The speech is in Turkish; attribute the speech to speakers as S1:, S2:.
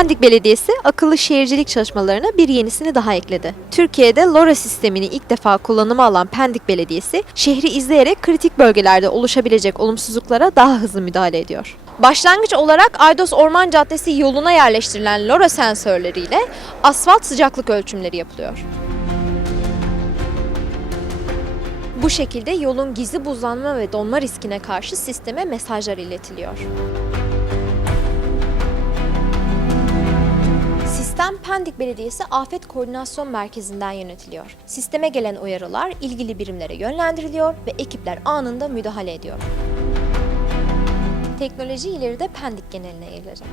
S1: Pendik Belediyesi akıllı şehircilik çalışmalarına bir yenisini daha ekledi. Türkiye'de LoRa sistemini ilk defa kullanıma alan Pendik Belediyesi, şehri izleyerek kritik bölgelerde oluşabilecek olumsuzluklara daha hızlı müdahale ediyor. Başlangıç olarak Aydos Orman Caddesi yoluna yerleştirilen LoRa sensörleriyle asfalt sıcaklık ölçümleri yapılıyor. Bu şekilde yolun gizli buzlanma ve donma riskine karşı sisteme mesajlar iletiliyor. Pendik Belediyesi Afet Koordinasyon Merkezi'nden yönetiliyor. Sisteme gelen uyarılar ilgili birimlere yönlendiriliyor ve ekipler anında müdahale ediyor. Teknoloji ileride Pendik geneline yayılacak.